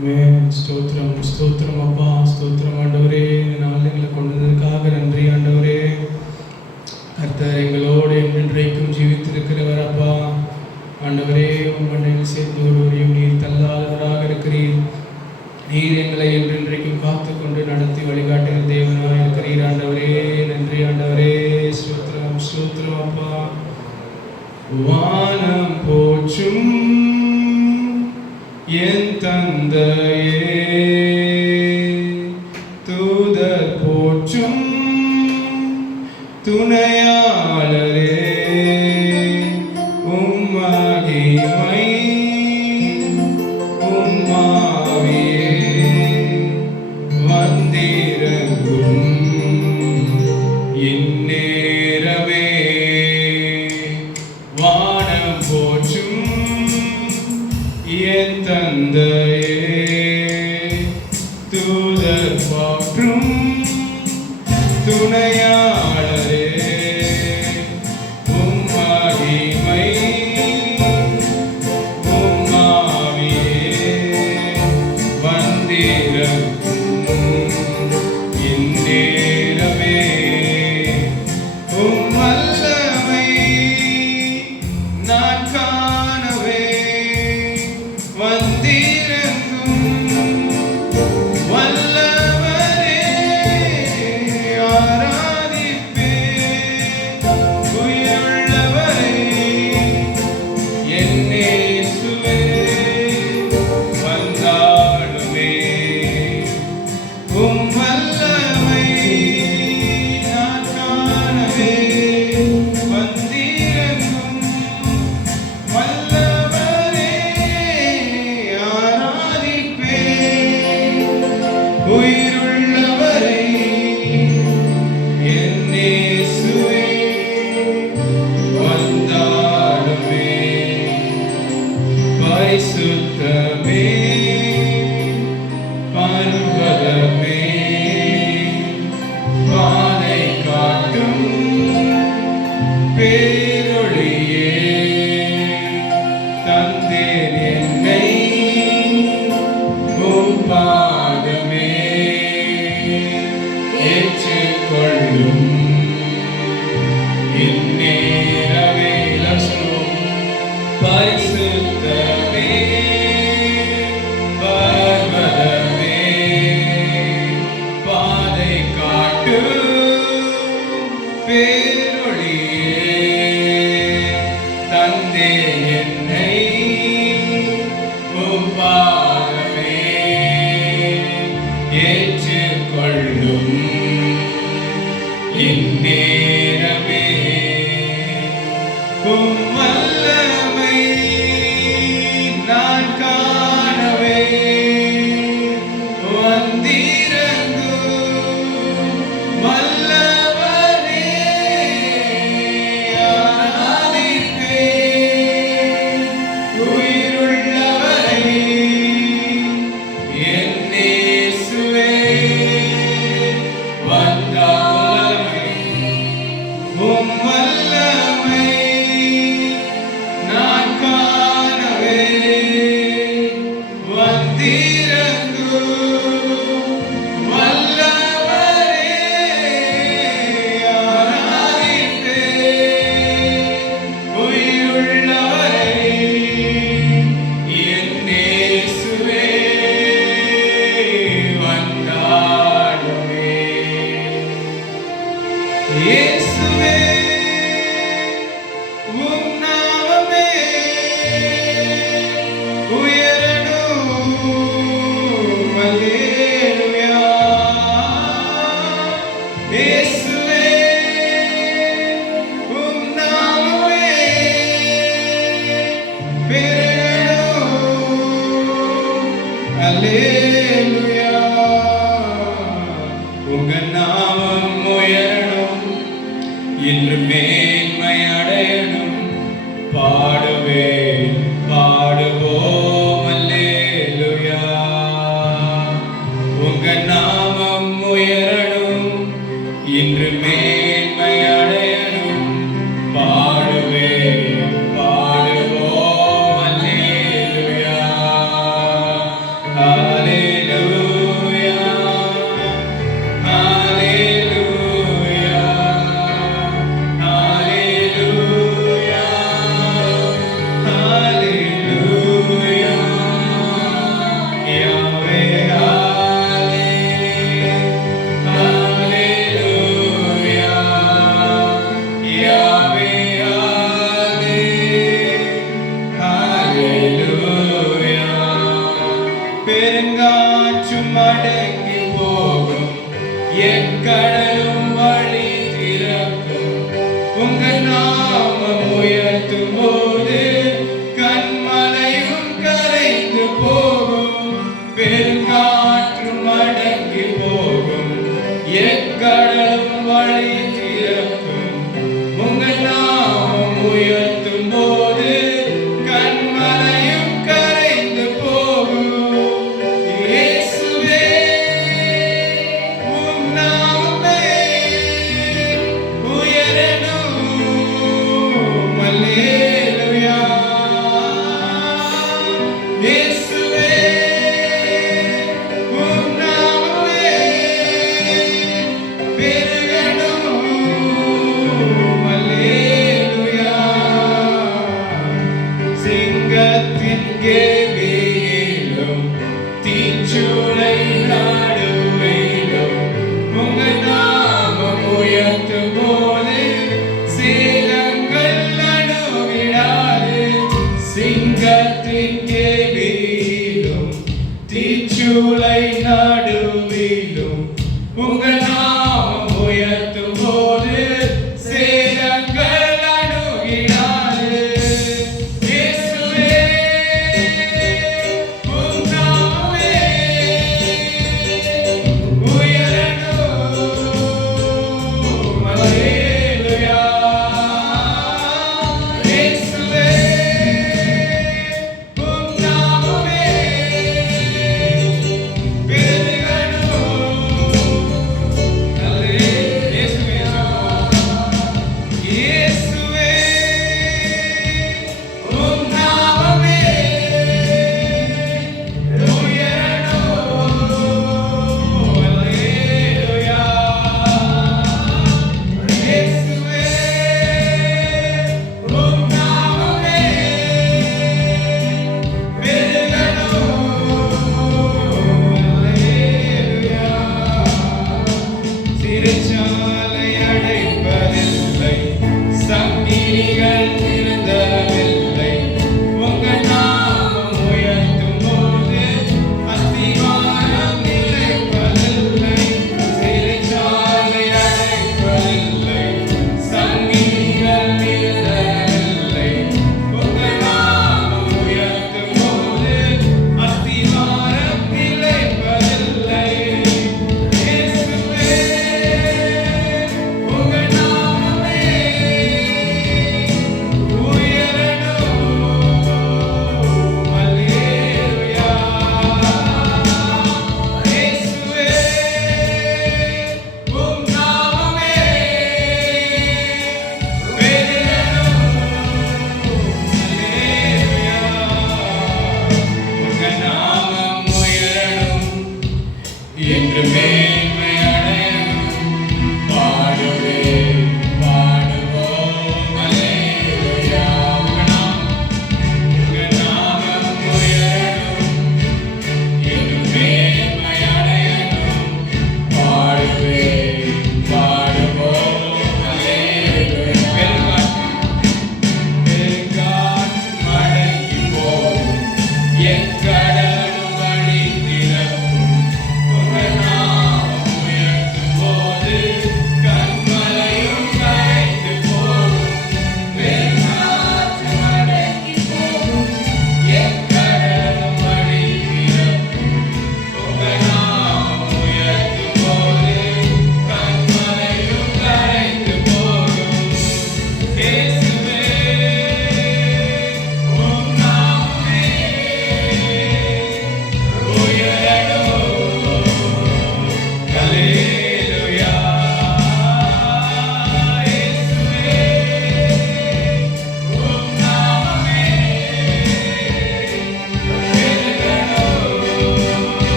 ஸ்தோத்திரம் ஸ்தோத்திரம் அப்பா, ஸ்தோத்திரம் ஆண்டவரே. நாளில் கொண்டு வந்ததற்காக நன்றி ஆண்டவரே. கர்த்தர் எங்களோடு என்றென்றைக்கும் ஜீவித்திருக்கிறவர் அப்பா. ஆண்டவரே, மண்ணில் சேர்ந்து ஒருவரையும் நீர் தள்ளாதவராக இருக்கிறீர். நீர் எங்களை என்றென்றைக்கும் காத்து கொண்டு நடத்தி வழிகாட்டுகிற தேவனாக இருக்கிறீர் ஆண்டவரே. நன்றி ஆண்டவரே. ஸ்தோத்திரம் ஸ்தோத்திரம் அப்பா. வானம் போற்றும் என் தந்தையே, தூதர் போற்றும் துணையாளரே, உம்மகிமை உம்மாவியே வந்திறங்கும் இந்நேரமே. வானம் போற்றும் என் தந்தையே, தூதர் போற்றும் துணையாளரே, உம்மகிமை உம்மாவியே வந்திறங்கும் இந்நேரமே. உம்மல்லமை நான் காணவே வந்திறங்கும் வல்லவரே, ஆராதிப்பே உயிருள்ளவரே, என் இயேசுவே வந்தாலுமே. உம் வல்லமை நான் காணவே வந்திறங்கும் வல்லவரே, ஆராதிப்பே உயிருள்ளவரை, என் இயேசுவே வந்தாலுமே. பரிசுத்தமே பர்வதமே, பாதை காட்டும் பேரொளியே, தந்தேன் என்னை உம் பாதமே. ஏற்றுக்கொள்ளும் இந்நேரமே. லட்சணம் பரிசுத்தமே பர்வதமே, பாதை காட்டும் பேரொளியே, தந்தேன் என்னை உம் பாதமே. ஏற்றுக்கொள்ளும் இந்நேரமே. உம் வல்லமை நான் காணவே வந்திறங்கும் வல்லவரே, ஆராதிப்பே உயிருள்ளவரை, என் இயேசுவே வந்தாலுமே. உம் வல்லமை நான் காணவே வந்திறங்கும் வல்லவரே, ஆராதிப்பே உயிருள்ளவரை, என் இயேசுவே வந்தாலுமே. இயேசுவே உம் நாமமே உயரணும். அல்லேலூயா. இயேசுவே உம் நாமமே பெருகணும். அல்லேலூயா. உங்க நாமம் உயரணும், இன்று மேன்மை அடையணும். பாடுவேன் பாடுவோம் அல்லேலூயா. உங்க நாமம் உயரணும், இன்று மேன்மை அடையணும். பாடுவேன் பாடுவோம் அல்லேலூயா. உங்கள் நாமம் உயர்த்தும் போது கண்மலையும் கரைந்து போகும், பெருங்காற்றும் அடங்கி போகும், எக்கடலும் வழி திறக்கும். உங்கள் நாமம் உயர்த்தும் போது கண்மலையும் கரைந்து போகும். இயேசுவே உம் நாமமே உயரணும். அல்லேலூயா. இயேசுவே உம் நாமமே பெருகணும். அல்லேலூயா.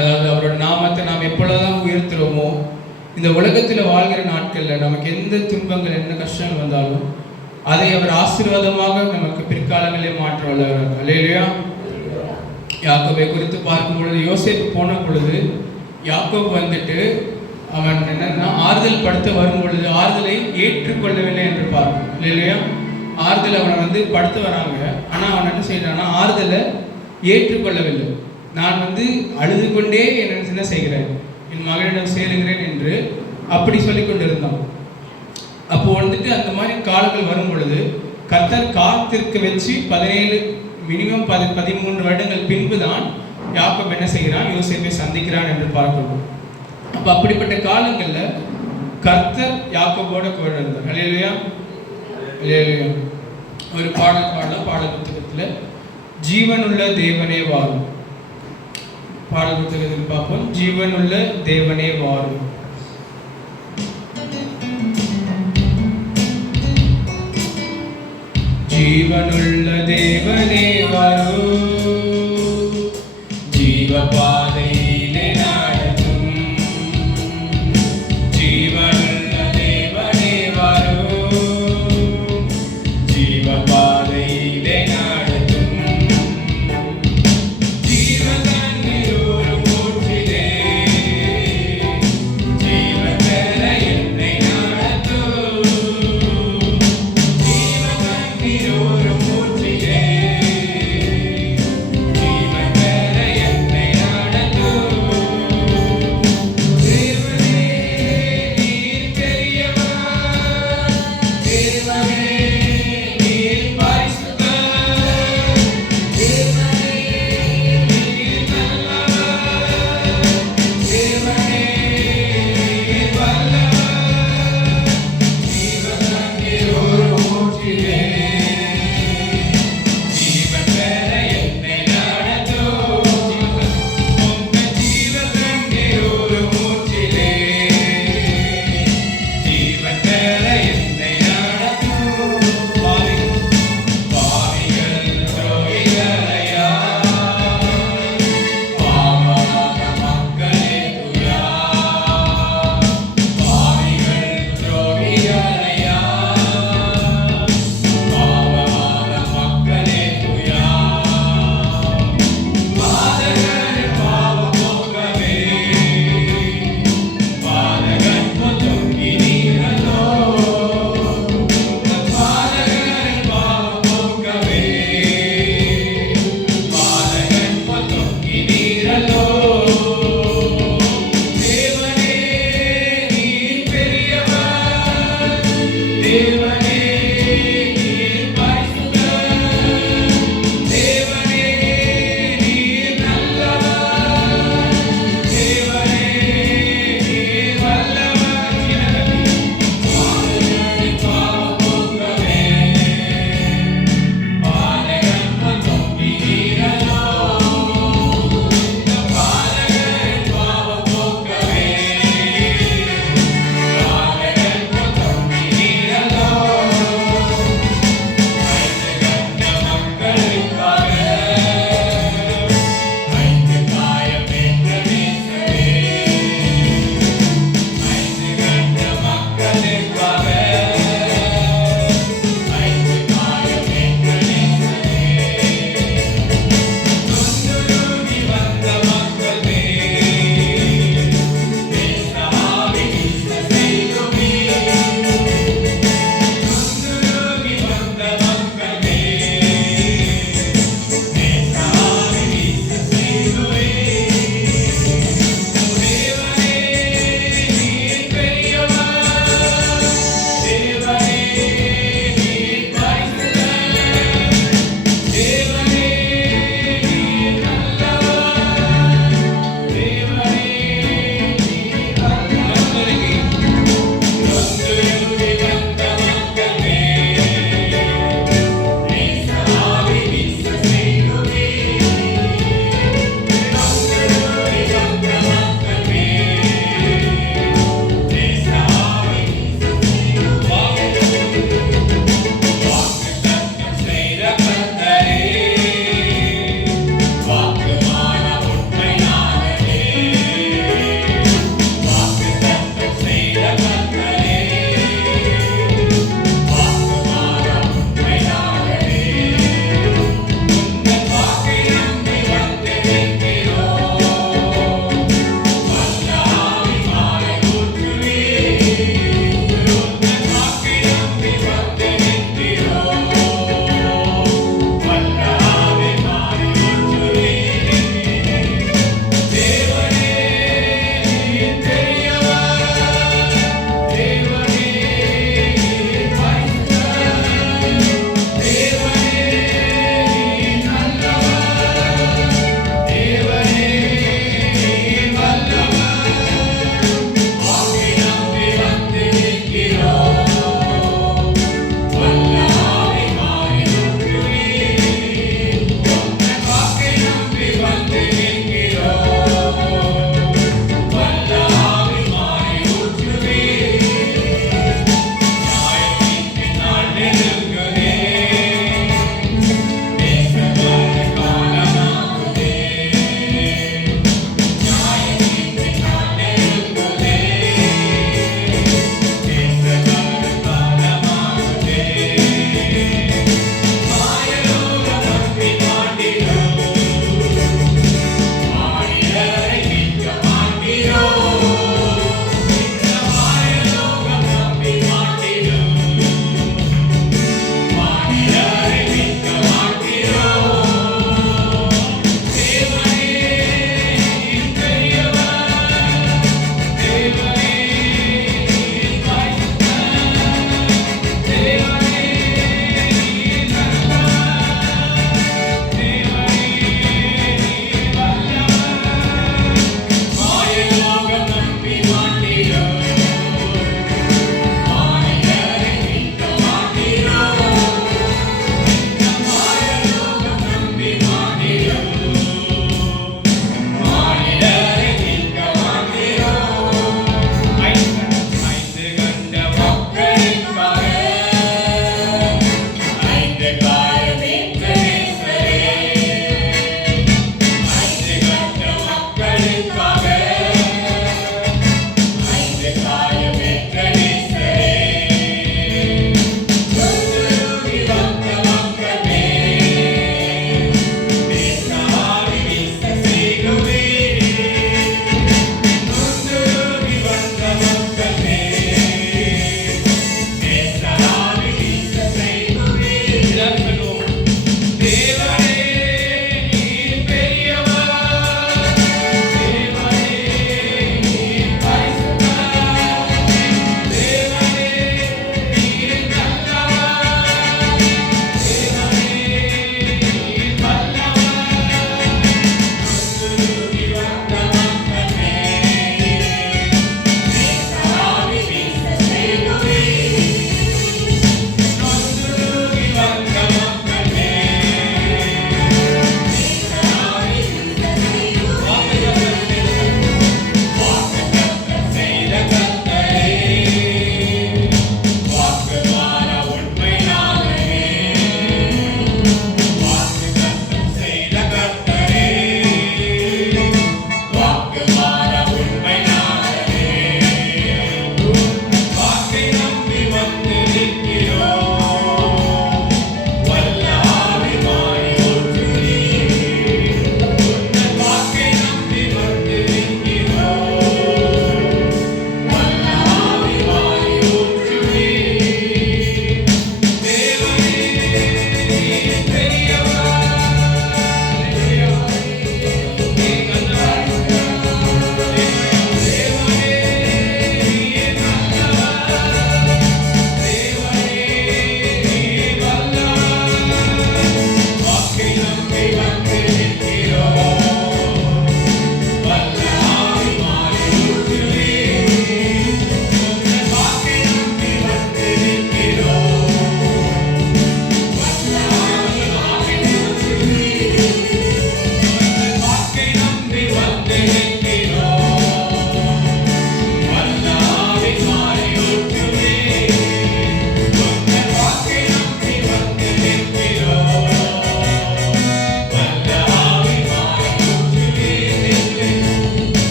அதாவது அவரோட நாமத்தை நாம் எப்பொழுதெல்லாம் உயர்த்துகிறோமோ, இந்த உலகத்தில் வாழ்கிற நாட்களில் நமக்கு எந்த துன்பங்கள் என்ன கஷ்டங்கள் வந்தாலும் அதை அவர் ஆசீர்வாதமாக நமக்கு பிற்காலங்களே மாற்ற வல்லவர். அல்லேலூயா. யாக்கோபை குறித்து பார்க்கும் பொழுது, யோசேப்பு போன பொழுது யாக்கோபு வந்துட்டு அவன் என்னன்னா ஆறுதல் படுத்த வரும் பொழுது ஆறுதலை ஏற்றுக்கொள்ளவில்லை என்று பார்க்கும். இல்லையா? ஆறுதல் அவனை படுத்த வராங்க, ஆனால் அவன் என்ன செய்யறான்னா ஆறுதலை ஏற்றுக்கொள்ளவில்லை. நான் அழுது கொண்டே என்ன செய்கிறேன், என் மகனிடம் சேருகிறேன் என்று அப்படி சொல்லி கொண்டிருந்தான். அப்போ அந்த மாதிரி காலங்கள் வரும் பொழுது கர்த்தர் காத்திருக்க வச்சு 17 மினிமம் 13 வருடங்கள் பின்பு தான் யாக்கோபு என்ன செய்கிறான், யோசேப்பை சந்திக்கிறான் என்று பார்க்கணும். அப்போ அப்படிப்பட்ட காலங்களில் கர்த்தர் யாக்கோபோட கூட இருந்தார். அல்லேலூயா, அல்லேலூயா. ஒரு பாடல் பாடல் புத்தகத்தில் ஜீவனுள்ள தேவனே வாரும். பாடல் புத்தகத்தில் பார்ப்போம், ஜீவனுள்ள தேவனே வாரும். ஜீவனுள்ள தேவனே வாரும், ஜீவ பாதையிலே நடத்தும். ஜீவனுள்ள தேவனே வாரும், ஜீவ பாதையிலே நடத்தும். ஜீவ தண்ணீர் ஒரு ஊற்றிலே, ஜீவ பெற என்னை நடத்தும். ஜீவ தண்ணீர் ஒரு ஊற்றிலே, ஜீவ பெற என்னை நடத்தும்.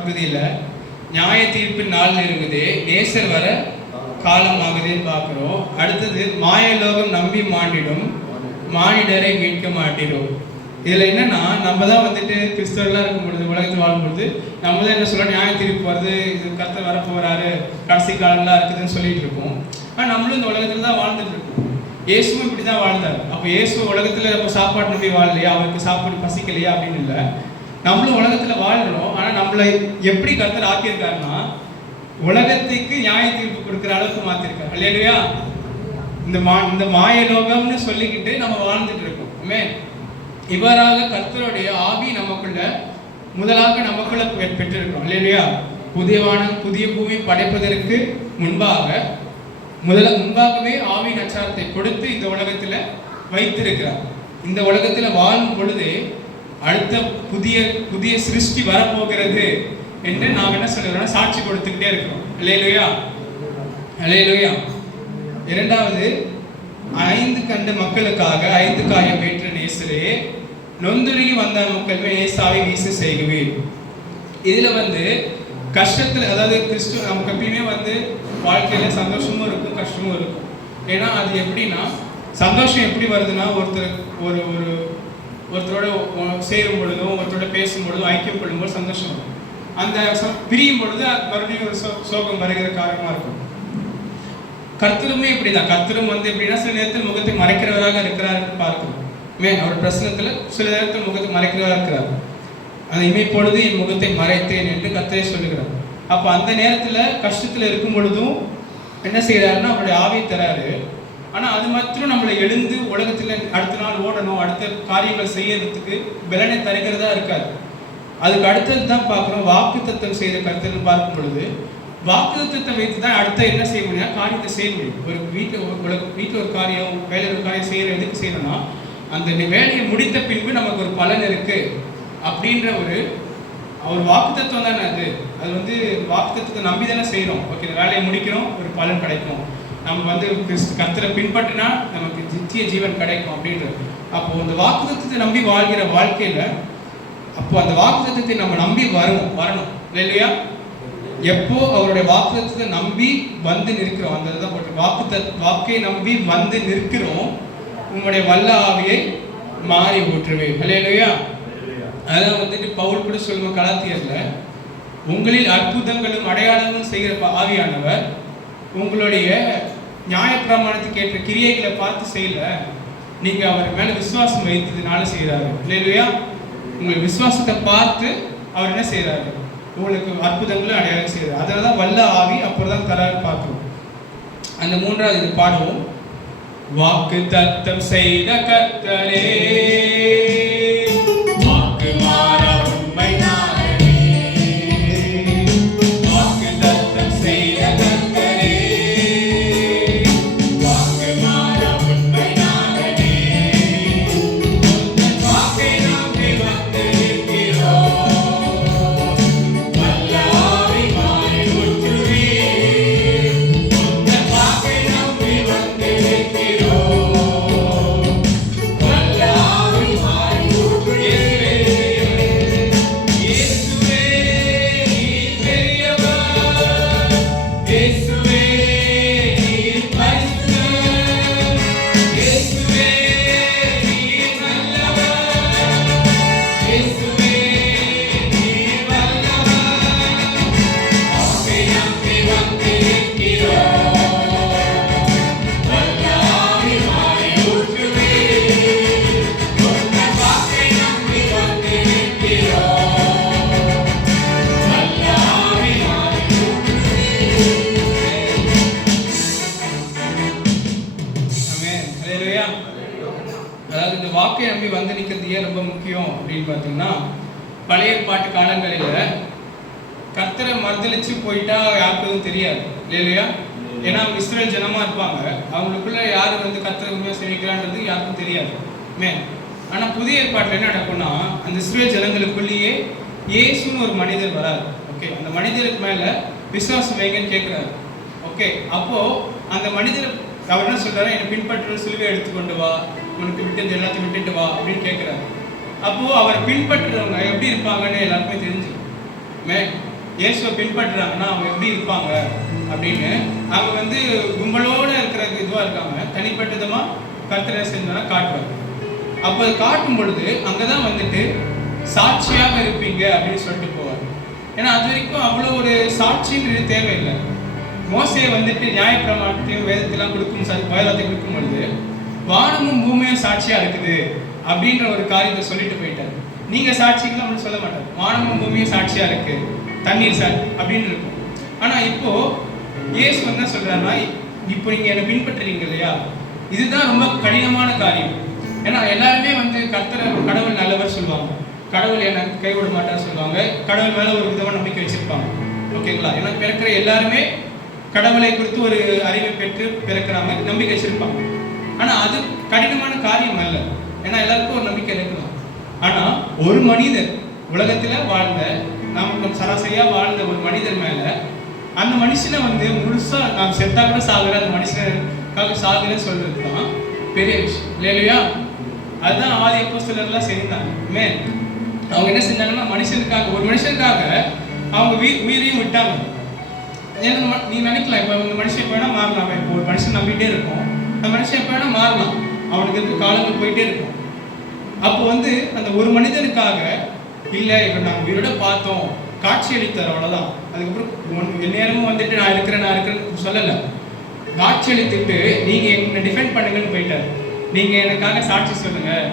பகுதியில் நியாய தீர்ப்பின் நாள் நெருங்குதே, நேசர் வர காலம் ஆகுதுன்னு பார்க்குறோம். அடுத்தது மாயலோகம் நம்பி மாண்டிடும், மானிடரை மீட்க மாட்டிடும். இதில் என்னன்னா, நம்ம தான் வந்துட்டு கிறிஸ்தவர்களாக இருக்கும் பொழுது, உலகத்தில் வாழும்பொழுது நம்ம தான் என்ன சொல்கிறோம், நியாய தீர்ப்பு வருது, இது கர்த்தர் வரப்போகிறாரு, கடைசி காலங்களாக இருக்குதுன்னு சொல்லிட்டு இருக்கோம். ஆனால் நம்மளும் இந்த உலகத்தில் தான் வாழ்ந்துட்டு இருக்கோம். இயேசுவும் இப்படி தான் வாழ்ந்தார். அப்போ இயேசு உலகத்தில் நம்ம சாப்பாடு நம்பி வாழலையா, அவருக்கு சாப்பாடு பசிக்கலையா அப்படின்னு இல்லை. நம்மளும் உலகத்தில் வாழ்கிறோம். ஆனால் நம்மளை எப்படி கர்த்தர் ஆக்கியிருக்காருன்னா, உலகத்துக்கு நியாய தீர்ப்பு கொடுக்குற அளவுக்கு மாற்றிருக்காரு. இல்லையா? இந்த மாயலோகம்னு சொல்லிக்கிட்டு நம்ம வாழ்ந்துட்டு இருக்கோம். இவராக கர்த்தருடைய ஆவி நமக்குள்ள முதலாக நமக்குள்ள பெற்றிருக்கிறோம். இல்லையா? புதிய வானம் புதிய பூமி படைப்பதற்கு முன்பாகவே ஆவி நச்சாரத்தை கொடுத்து இந்த உலகத்துல வைத்திருக்கிறார். இந்த உலகத்துல வாழும் பொழுது அடுத்த புதிய புதிய சிருஷ்டி வரப்போகிறது என்று நாம் என்ன சொல்றோம்னா சாட்சி கொடுத்துக்கிட்டே இருக்கிறோம். அல்லேலூயா, அல்லேலூயா. இரண்டாவது, 5 கண்ட மக்களுக்காக 5 காயம் ஏற்ற நேசரே, நொந்துருகி வந்த மக்கள் நேசாவை வீச செய்குவீர். இதுல கஷ்டத்துல, அதாவது கிறிஸ்துவ நமக்கு எப்பயுமே வாழ்க்கையில சந்தோஷமும் இருக்கும் கஷ்டமும் இருக்கும். ஏன்னா அது எப்படின்னா, சந்தோஷம் எப்படி வருதுன்னா, ஒருத்தரோட சேரும் பொழுதும் ஒருத்தரோட பேசும் பொழுதும் ஐக்கியம் கொள்ளும்போது சந்தோஷம் வரும். அந்த பிரியும் பொழுது மறுபடியும் ஒரு சோகம் வருகிற காரணமா இருக்கும். கர்த்தருமே இப்படிதான். கர்த்தரும் எப்படின்னா, சில நேரத்தில் முகத்தை மறைக்கிறவராக இருக்கிறார் பார்க்கிறோம். அவர் பிரசனத்துல சில நேரத்தில் முகத்தை மறைக்கிறவராக இருக்கிறார். அந்த இமைப்பொழுது என் முகத்தை மறைத்தேன் என்று கர்த்தரே சொல்லுகிறார். அப்போ அந்த நேரத்துல கஷ்டத்துல இருக்கும் பொழுதும் என்ன செய்யறாருன்னா, அவருடைய ஆவியை தராரு. ஆனா அது மாத்திரம் நம்மளை எழுந்து உலகத்துல அடுத்த நாள் ஓடணும், அடுத்த காரியங்கள் செய்யறதுக்கு பலனை தருகிறதா இருக்காது. அதுக்கு அடுத்தது தான் பார்க்குறோம், வாக்குத்தத்தம் செய்த கர்த்தர்னு பார்க்கும் பொழுது வாக்குத்தத்தத்தை வைத்து தான் அடுத்த என்ன செய்ய முடியும், காரியத்தை செய்ய முடியும். ஒரு வீட்டில் ஒரு காரியம், வேலையில் ஒரு காரியம் செய்யற எதுக்கு செய்யணும்னா, அந்த வேலையை முடித்த பின்பு நமக்கு ஒரு பலன் இருக்கு அப்படின்ற ஒரு வாக்குத்தத்தம் தானே அது. வாக்குத்தத்தத்தை நம்பி தானே செய்யறோம். ஓகே, இந்த வேலையை முடிக்கிறோம், ஒரு பலன் கிடைக்கும், நம்ம கர்த்தரை பின்பற்றினா நமக்கு நித்திய ஜீவன் கிடைக்கும் அப்படின்றது. அப்போ அந்த வாக்குத்தத்தத்தை நம்பி வாழ்கிற வாழ்க்கையில, அப்போ அந்த வாக்குத்தத்தத்தை நம்ம நம்பி வரணும் இல்லையா? எப்போ அவருடைய வாக்குத்தத்தத்தை நம்பி நிற்கிறோம், அந்த இதுதான் போட்டு வாக்கை நம்பி நிற்கிறோம், உங்களுடைய வல்ல ஆவியை மாறி ஊற்றுவேன். இல்லையா? அதான் பவுல் கூட சொல்லுவோம் கலாத்தியர்ல, உங்களில் அற்புதங்களும் அடையாளங்களும் செய்கிற ஆவியானவர் உங்களுடைய நியாயப்பிரமாணத்துக்கு ஏற்ற கிரியைகளை பார்த்து செய்யல, நீங்க அவர் மேல விசுவாசம் வைத்ததுனால செய்யறாரு. இல்லையா? உங்கள் விசுவாசத்தை பார்த்து அவர் என்ன செய்யறாரு, உங்களுக்கு அற்புதங்களும் அடையாளம் செய்யறாரு. அதனாலதான் வல்ல ஆவி அப்புறம் தான் தராரு பார்க்கிறோம். அந்த 3வது இது பாடுவோம். வாக்கு தத்தம் செய்த கர்த்தரே, வாக்கு மாறா உண்மை நானே, வாக்கு தத்தம் செய்த கர்த்தரே, வாக்கு மாறா உண்மை நானே, வாக்கை நம்பி நிற்கிறோம், வல்ல ஆவி மாறி ஊற்றுவீர், வாக்கை நம்பி நிற்கிறோம், வல்ல ஆவி மாறி ஊற்றுவீர். இயேசுவே நீர் பெரியவர், இயேசுவே நீர் பரிசுத்தர், இயேசுவே நீர் நல்லவர், இயேசுவே நீர் வல்லவர், வாக்கை நம்பி நிற்கிறோம், வல்ல ஆவி மாறி ஊற்றுவீர், வாக்கை நம்பி நிற்கிறோம், வல்ல ஆவி மாறி ஊற்றுவீர். ஆமென். அல்லேலூயா. அதாவது இந்த வாக்கை நம்பி நிற்கிறது ஏன் ரொம்ப முக்கியம் அப்படின்னு பார்த்தீங்கன்னா, பழைய ஏற்பாட்டு காலங்களில் கர்த்தரை மறுதலிச்சு போயிட்டா யாருக்கும் தெரியாது. இல்லையா? ஏன்னா அவங்க இஸ்ரேல் ஜனமா இருப்பாங்க, அவங்களுக்குள்ள யாரு கர்த்தரை உண்மையாக சேவிக்கிறான்றது யாருக்கும் தெரியாது. ஆனா புதிய ஏற்பாட்டில் என்ன நடக்கும்னா, அந்த இஸ்ரேல் ஜனங்களுக்குள்ளேயே இயேசுன்னு ஒரு மனிதர் வராரு. ஓகே, அந்த மனிதருக்கு மேல விசுவாசம் வைங்கன்னு கேட்கிறாரு. ஓகே, அப்போ அந்த மனிதர் அவர் என்ன சொல்றாரு, என்னை பின்பற்ற சிலுவை எடுத்துக்கொண்டு வா, உனக்கு விட்டு எல்லாத்தையும் விட்டுட்டு வா அப்படின்னு கேட்கிறாரு. அப்போ அவர் பின்பற்றுறவங்க எப்படி இருப்பாங்கன்னு எல்லாருக்குமே தெரிஞ்சு. இயேசுவை பின்பற்றுறாங்கன்னா அவங்க எப்படி இருப்பாங்க அப்படின்னு அவங்க வந்து கும்பலோடு இருக்கிற இதுவாக இருக்காங்க, தனிப்பட்டதமாக கர்த்தரை செஞ்சோன்னா காட்டுவாங்க. அப்போ காட்டும் பொழுது அங்கே தான் வந்துட்டு சாட்சியாக இருப்பீங்க அப்படின்னு சொல்லிட்டு போவார். ஏன்னா அது வரைக்கும் அவ்வளோ ஒரு சாட்சின்றது தேவையில்லை. மோசே வந்துட்டு நியாயப்பிரமாணத்தையும் வேதத்தெல்லாம் வேதத்தை கொடுக்கும் பொழுது வானமும் பூமியும் சாட்சியாக இருக்குது அப்படின்ற ஒரு காரியத்தை சொல்லிட்டு போயிட்டார். நீங்கள் சாட்சிகள் அப்படின்னு சொல்ல மாட்டார், வானமும் பூமியும் சாட்சியாக இருக்கு, தண்ணீர் அப்படின்னு இருக்கும். ஆனால் இப்போ இயேசு என்ன சொல்றாருன்னா, இப்போ நீங்கள் என்னை பின்பற்றுறீங்க இல்லையா, இதுதான் ரொம்ப கடினமான காரியம். ஏன்னா எல்லாருமே வந்து கடவுள் நல்லவர் சொல்லுவாங்க, கடவுள் என்னை கைவிட மாட்டார் சொல்லுவாங்க, கடவுள் மேலே ஒரு விதமான நம்பிக்கை வச்சிருப்பாங்க. ஓகேங்களா? ஏன்னா பிறக்கிற எல்லாருமே கடவுளை குறித்து ஒரு அறிவை பெற்று பிறக்கிறாங்க, நம்பிக்கை வச்சிருப்பாங்க. ஆனால் அது கடினமான காரியம் அல்ல, ஏன்னா எல்லாருக்கும் ஒரு நம்பிக்கை இருக்கலாம். ஆனால் ஒரு மனிதர் உலகத்தில் வாழ்ந்த, நமக்கு சராசரியாக வாழ்ந்த ஒரு மனிதர் மேலே அந்த மனுஷனை வந்து முழுசாக நான் செத்தா கூட சாகுற அந்த மனுஷனுக்காக சாகுறேன்னு சொல்றது தான் பெரிய விஷயம் இல்லையா? அதுதான் ஆதி அப்போஸ்தலர்லாம் செஞ்சாங்க. அவங்க என்ன செஞ்சாங்கன்னா, மனுஷனுக்காக, ஒரு மனுஷனுக்காக அவங்க உயிரையும் விட்டாங்க. ஏன்னா நீ நினைக்கலாம், இப்போ அந்த மனுஷன் எப்போ வேணா மாறலாம். இப்போ ஒரு மனுஷன் நம்பிட்டே இருக்கும், அந்த மனுஷன் எப்போ வேணா மாறலாம், அவனுக்கு இருக்க காலங்கள் போயிட்டே இருக்கும். அப்போ வந்து அந்த ஒரு மனிதனுக்காக இல்லை, இப்போ நாங்கள் உயிரோட பார்த்தோம், காட்சி அளித்தார், அவ்வளோதான். அதுக்கப்புறம் நேரமும் வந்துட்டு நான் இருக்கிறேன்னு சொல்லலை, காட்சி அளித்துட்டு நீங்கள் என்னை டிஃபெண்ட் பண்ணுங்கன்னு போயிட்டார். நீங்கள் எனக்காக சாட்சி சொல்லுங்கள்,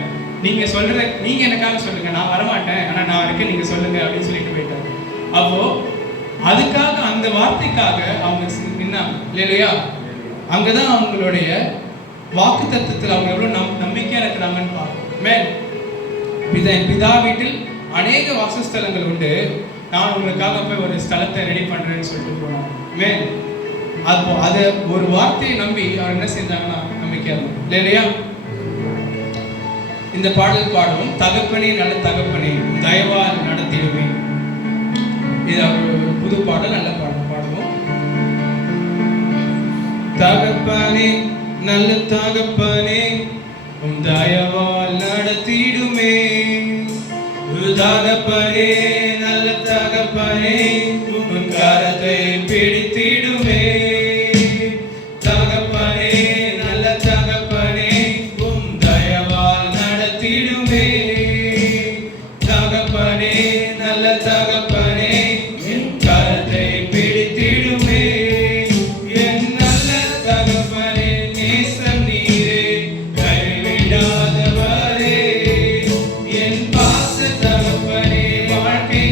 நீங்கள் எனக்காக சொல்லுங்கள், நான் வரமாட்டேன், ஆனால் நான் இருக்கேன், நீங்கள் சொல்லுங்கள் அப்படின்னு சொல்லிட்டு போயிட்டார். அப்போது அதுக்காக, அந்த வார்த்தைக்காக அவங்க நின்னாங்க இல்லையா? அங்கே தான் அவங்களுடைய வாக்கு தத்துவத்தில் அவங்க எவ்வளோ நம்பிக்கையாக இருக்கிறாங்கன்னு பார்க்கணும். பிதா வீட்டில் அநேக வாசஸ்தலங்கள் உண்டு, நான் உங்களுக்காக போய் ஒரு ஸ்தலத்தை ரெடி பண்ணுறேன்னு சொல்லிட்டு போனாங்க. அப்போ அதை ஒரு வார்த்தையை நம்பி அவர் என்ன செஞ்சாங்கன்னா நம்பிக்கையாக இருக்கும் இல்லையா? இந்த பாடல் பாடுவோம், தகப்பனே நல்ல தகப்பனே தயவால் நடத்திடுவேன். இது ஒரு புது பாடல், நல்ல பாடல் பாடுவோம். தகப்பனே நல்ல தகப்பனே உம் தயவால் நடத்திடுமே. தகப்பனே நல்ல தகப்பனே உன் கரத்தை பிடித்திடுமே. தகப்பனே நல்ல தகப்பனே உம் தயவால் நடத்திடுமே. தகப்பனே நல்ல தகப்பனே என் கரத்தை பிடித்திடுமே. என் நல்ல தகப்பனே நேசம் நீரே, கைவிடாதவரே, என் பாச தகப்பனே வாழ்க்கை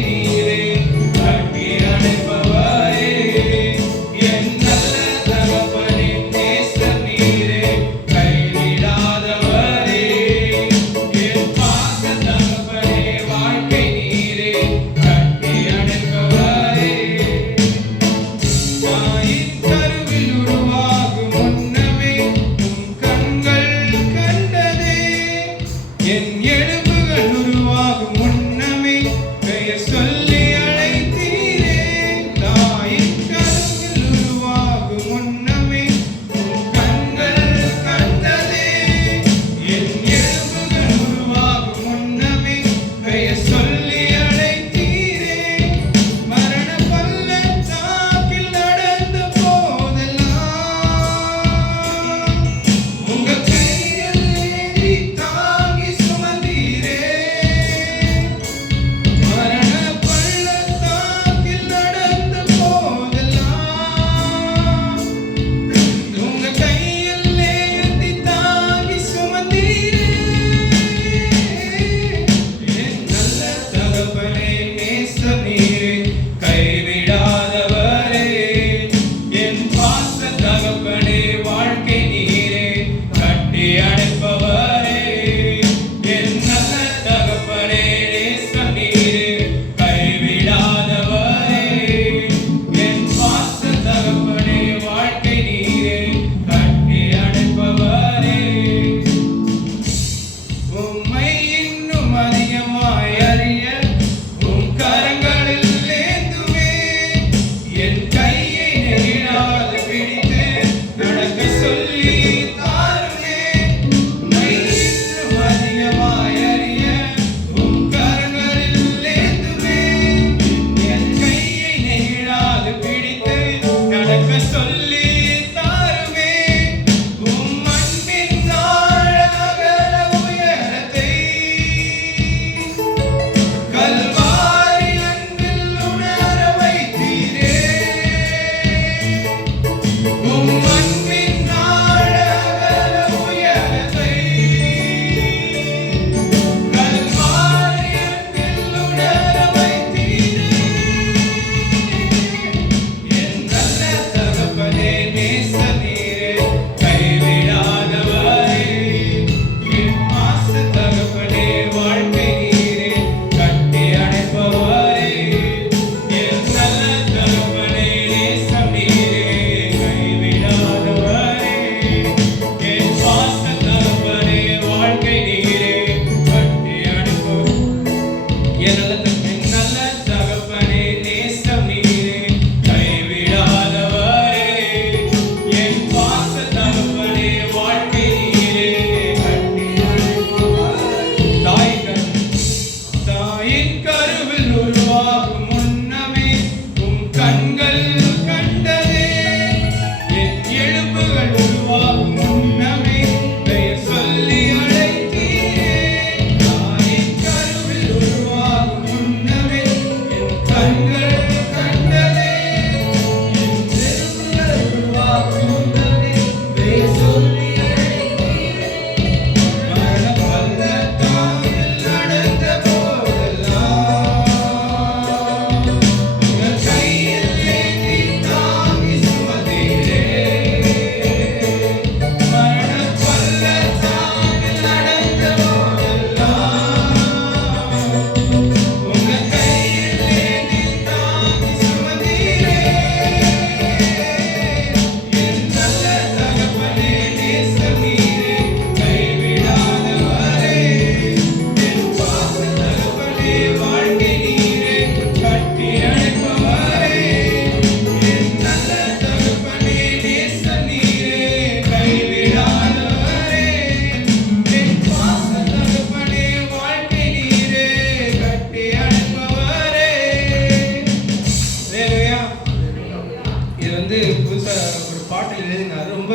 இது புதுசாக ஒரு பாட்டில் எழுதினார். ரொம்ப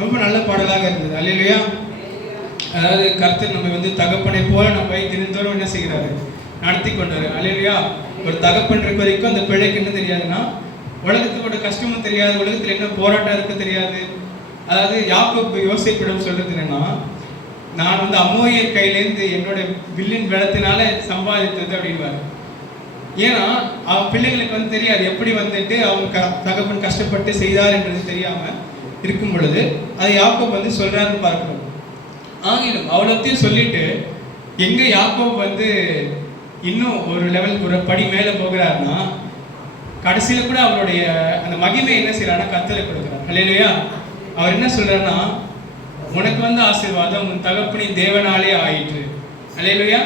ரொம்ப நல்ல பாடலாக இருந்தது. அல்லேலூயா. அதாவது கர்த்தர் நம்ம தகப்பனை போல நம்ம தினந்தோறும் என்ன செய்கிறாரு, நடத்தி கொண்டாரு. அல்லேலூயா. ஒரு தகப்பன் இருக்க வரைக்கும் அந்த பிள்ளைக்கு என்ன தெரியாதுன்னா, உலகத்தோட கஷ்டமும் தெரியாது, உலகத்தில் என்ன போராட்டம் இருக்க தெரியாது. அதாவது யாக்கோபு யோசேப்பிடம் சொல்றது என்னன்னா, நான் அமோரியர் கையிலேருந்து என்னோட வில்லின் பலத்தினால சம்பாதித்தது அப்படின்வாரு. ஏன்னா அவன் பிள்ளைங்களுக்கு தெரியாது எப்படி அவங்க தகப்பன் கஷ்டப்பட்டு செய்தார் என்றது தெரியாம இருக்கும் பொழுது அதை யாக்கோபு சொல்றாருன்னு பார்க்கிறோம். ஆகிலும் அவ்வளோத்தையும் சொல்லிட்டு எங்க யாக்கோபு இன்னும் ஒரு லெவலுக்கு ஒரு படி மேலே போகிறாருன்னா, கடைசியில கூட அவருடைய அந்த மகிமை என்ன செய்யறாருன்னா கர்த்தருக்கு கொடுக்குறார். அல்லேலூயா. அவர் என்ன சொல்றாருன்னா, உனக்கு ஆசீர்வாதம் உன் தகப்பனின் தேவனாலே ஆயிற்று. அல்லேலூயா.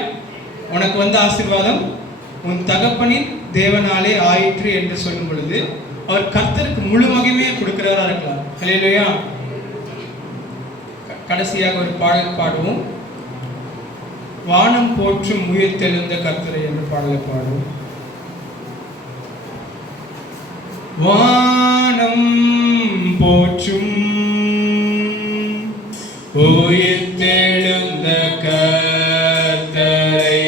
உனக்கு ஆசீர்வாதம் உன் தகப்பனின் தேவனாலே ஆயிற்று என்று சொல்லும் பொழுது அவர் கர்த்தருக்கு முழு மகிமையை கொடுக்கிறவரா இருக்கலாம். அல்லேலூயா. கடைசியாக ஒரு பாடல் பாடுவோம். வானம் போற்றும் உயிர்த்தெழுந்த கர்த்தரை என்ற பாடலை பாடுவோம். வானம் போற்றும் உயிர்த்தெழுந்த கர்த்தரை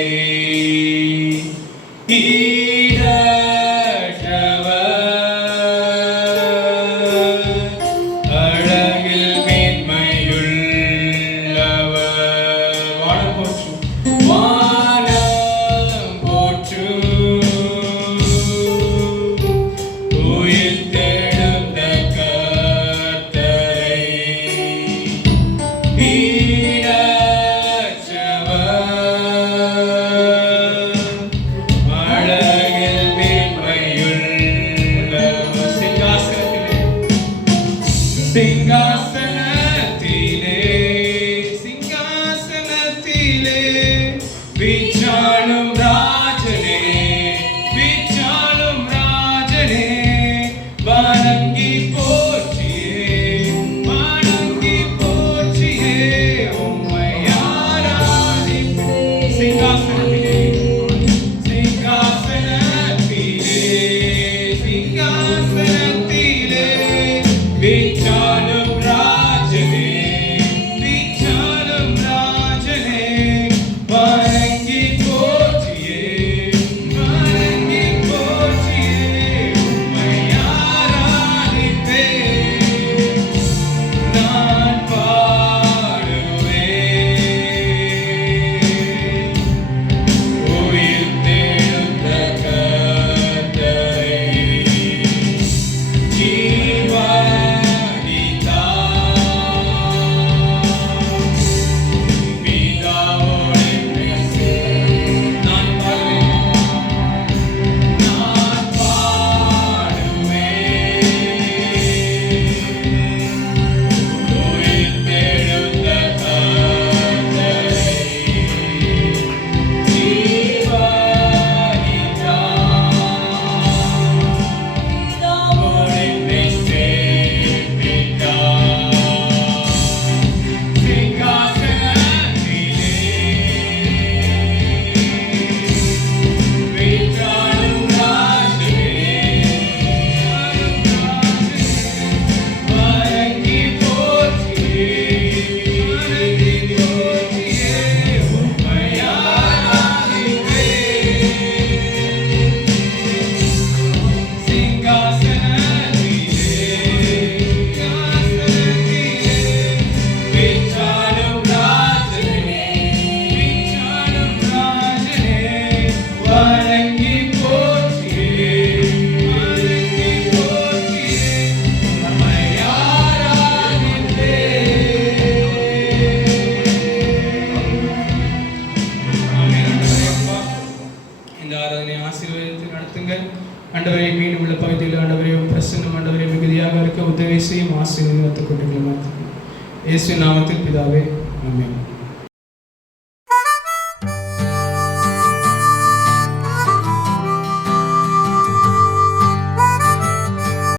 அழகில் மேன்மையுள்ளவர். வானம் போற்றும் வானம் போற்றும் உயிர்த்தெழுந்த கர்த்தரை சிங்காசனத்திலே சிங்காசனத்திலே வீச்சாளும் ராஜனே வீச்சாளும் ராஜனே வணங்கி போற்றியே உம்மை ஆராதிப்பேன். சிங்காசனத்திலே சிங்காசனத்திலே சிங்காசனத்திலே வீச்சாளும் ராஜனே வீச்சாளும் ராஜனே வணங்கி போற்றியே உம்மை ஆராதிப்பேன். நான் பாடுவேன் உயிர்த்தெழுந்த கர்த்தரை ஆண்டவரே, மீண்டும் உள்ள பகுதியில் ஆண்டவரே பிரசன்னம் ஆண்டவரே மிகுதியாக இருக்க உதவி செய்யும் ஆசீர்வாதத்தை கொண்டு இயேசு நாமத்தில் பிதாவே, ஆமென்.